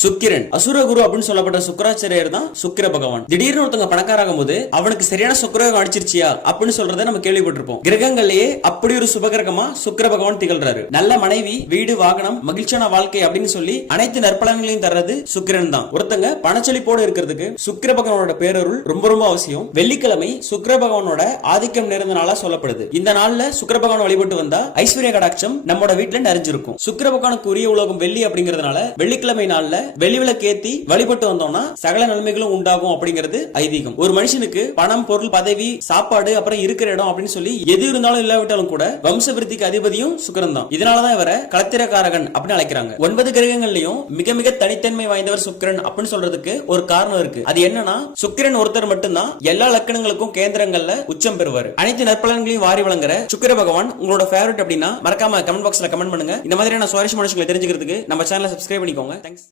சுக்கிரன் அசுரகுரு அப்படின்னு சொல்லப்பட்ட சுக்கராச்சாரியர் தான் சுக்கிர பகவான். திடீர்னு ஒருத்தங்க பணக்காராகும் போது அவனுக்கு சரியான சுக்கிரகம் அடிச்சிருச்சியா அப்படின்னு சொல்றதை நம்ம கேள்விப்பட்டிருப்போம். கிரகங்கள்லயே அப்படி ஒரு சுபகிரகமா சுக்கிர பகவான் திகழ்றாரு. நல்ல மனைவி, வீடு, வாகனம், மகிழ்ச்சியான வாழ்க்கை அப்படின்னு சொல்லி அனைத்து நற்பலன்களையும் தர்றது சுக்கிரன் தான். ஒருத்தங்க பணச்சொலிப்போடு இருக்கிறதுக்கு சுக்கிர பகவானோட பேரருள் ரொம்ப ரொம்ப அவசியம். வெள்ளிக்கிழமை சுக்கிர பகவானோட ஆதிக்கம் நிறைந்த நாளா சொல்லப்படுது. இந்த நாள்ல சுக்கிர பகவான் வழிபட்டு வந்தா ஐஸ்வர்ய கடாட்சம் நம்மோட வீட்டுல நிறைஞ்சிருக்கும். சுக்கிர பகவானுக்கு உரிய உலோகம் வெள்ளி அப்படிங்கறதுனால வெள்ளிக்கிழமை நாள்ல வெள்ளி விளக்கேத்தி வழிபட்டு வந்தோம்னா சகல நன்மைகளும் உண்டாகும் அப்படிங்கிறது ஐதீகம். ஒரு மனுஷனுக்கு பணம், பொருள், பதவி, சாப்பாடு, அப்புறம் இருக்கிற இடம் அப்படின்னு சொல்லி எது இருந்தாலும் இல்லாவிட்டாலும் கூட வம்ச விருத்திக்கு அதிபதியும் சுக்கிரன் தான். இதனாலதான் இவரை களத்திரக்காரகன் அப்படின்னு அழைக்கிறாங்க. 9 கிரகங்கள்லயும் மிக மிக தனித்தன்மை வாய்ந்தவர் சுக்கிரன் அப்படின்னு சொல்றதுக்கு ஒரு காரணம் இருக்கு. அது என்னன்னா சுக்கிரன் ஒருத்தர் மட்டும்தான் எல்லா லக்கணங்களுக்கும் கேந்திரங்கள்ல உச்சம் பெறுவார். அனைத்து நற்பலன்களையும் வாரி வழங்குற சுக்கிர பகவான் உங்களோட ஃபேவரட் அப்படின்னா மறக்காம கமெண்ட் பாக்ஸ்ல கமெண்ட் பண்ணுங்க. இந்த மாதிரியான சுவாரஸ்யமான விஷயங்களை தெரிஞ்சுக்கிறதுக்கு நம்ம சேனலை சப்ஸ்கிரைப் பண்ணிக்கோங்க. தேங்க்ஸ்.